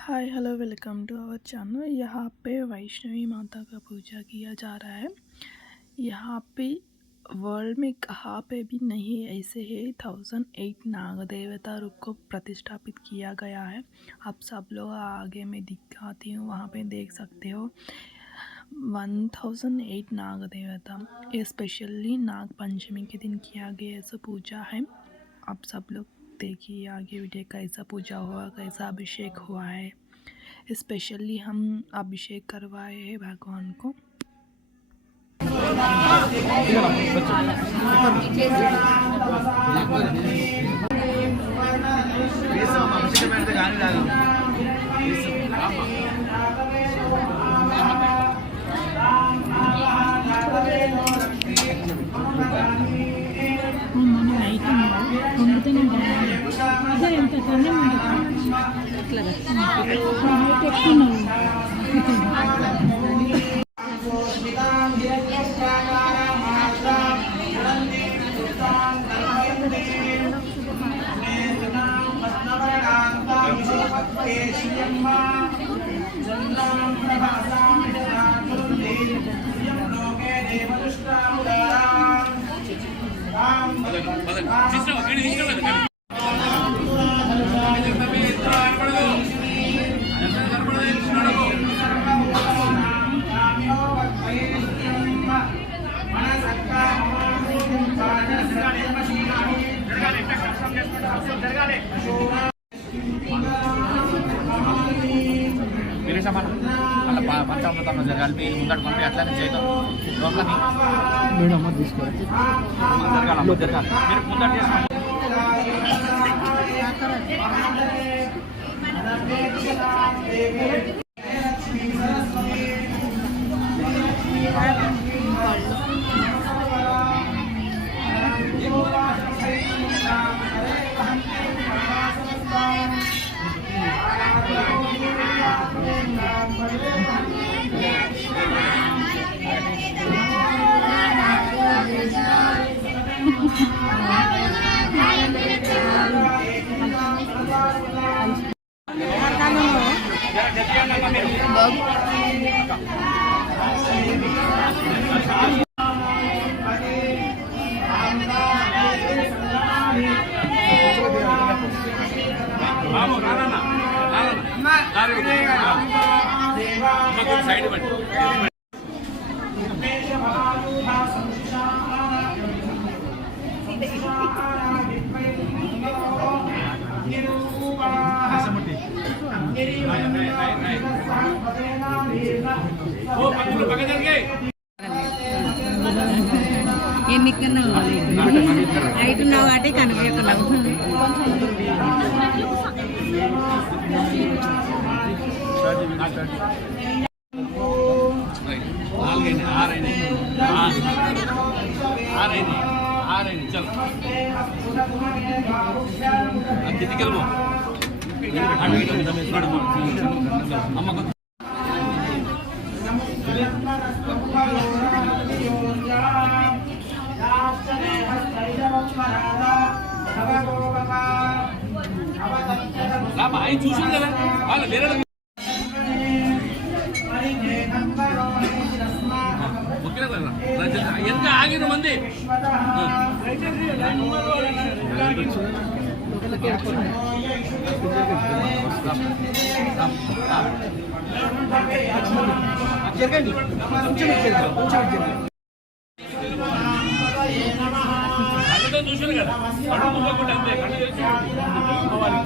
Hi hello welcome to our channel. यहाँ पे वैष्णवी माता का पूजा किया जा रहा है। यहाँ पे वर्ल्ड में कहाँ पे भी नहीं ऐसे है 1008 नाग देवता रूप को प्रतिष्ठापित किया गया है। आप सब लोग आगे में दिखाती हूँ, वहाँ पे देख सकते हो 1008 नाग देवता। ये स्पेशली नाग पंचमी के दिन किया गया ऐसा पूजा है। आप सब लोग देखिए आगे वीडियो कैसा पूजा हुआ, कैसा अभिषेक हुआ है। स्पेशली हम अभिषेक करवाए हैं भगवान को। అలా పంచామృతంలో జరగాలి. మీరు ముందడు పంపి అట్లానే చేయడం లోపలని మేడం తీసుకోవాలి జరగాలి. మీరు ముందడు చేసిన సైడ్ ఎన్నికన్నావు అయితున్నావు అంటే కనుక్కున్నావు. కిందికెళ్ళిపో అమ్మ ఆయన చూసింది కదా వాళ్ళు వేరే ఎంత ఆగిన మంది జరగండి చూసారు కదా అంతే మమ్మల్ని